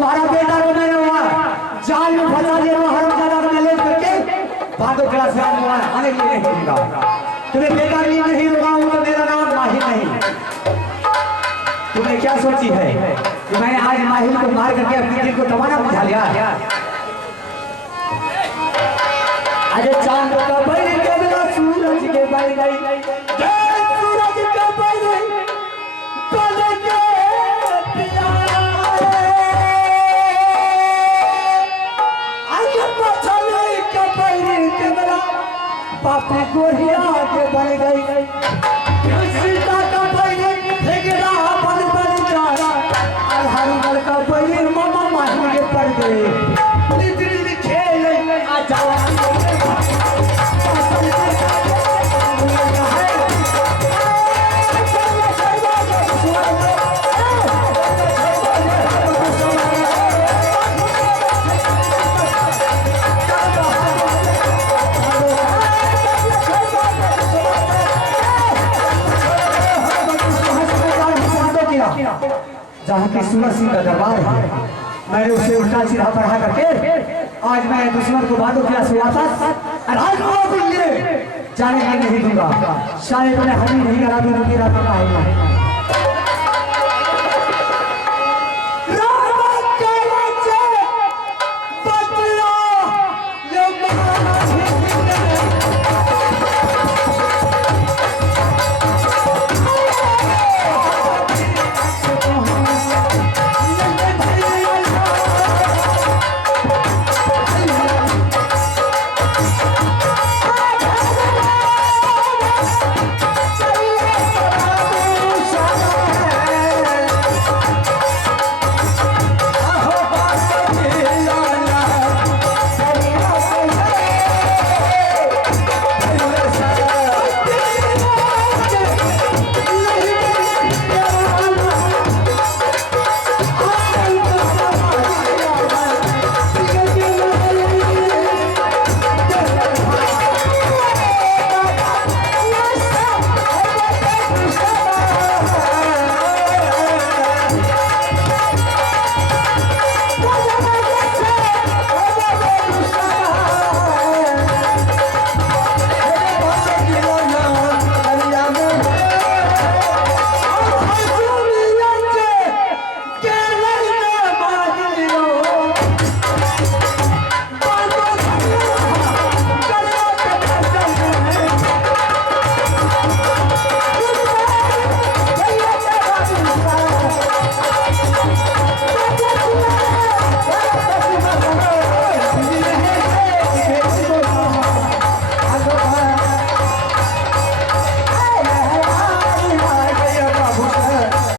तुम्हारा बेटा रोने हुआ जाल में फंसा दिया हरामजादा ने ले करके भागो क्लास में हुआ आने के लिए नहीं होगा तुम्हें बेटा लिए नहीं होगा तो मेरा नाम माहिर नहीं। तुम्हें क्या सोची है कि मैंने आज माहिर को मार करके अपने दिल को तमाना बुझा लिया। अरे चांद का बड़ी कबला सूरज के बल गई सूरज का बल के पिया आगे पछले का बड़ी कबला पापी गोरिया के बल गई सीता का बड़ी ठेकेरा बल बल जा हर बल का बड़ी मामा माही के पड़ गए इतनी खेल आ जाओ जहाँ की सूरज सिंह का दरबार है मैंने उसे उल्टा सीधा पढ़ा करके आज मैं दुश्मन को बातों किया से वापस और आज को लिए जाने नहीं दूंगा शायद मैं हमी नहीं करा दूंगी रात का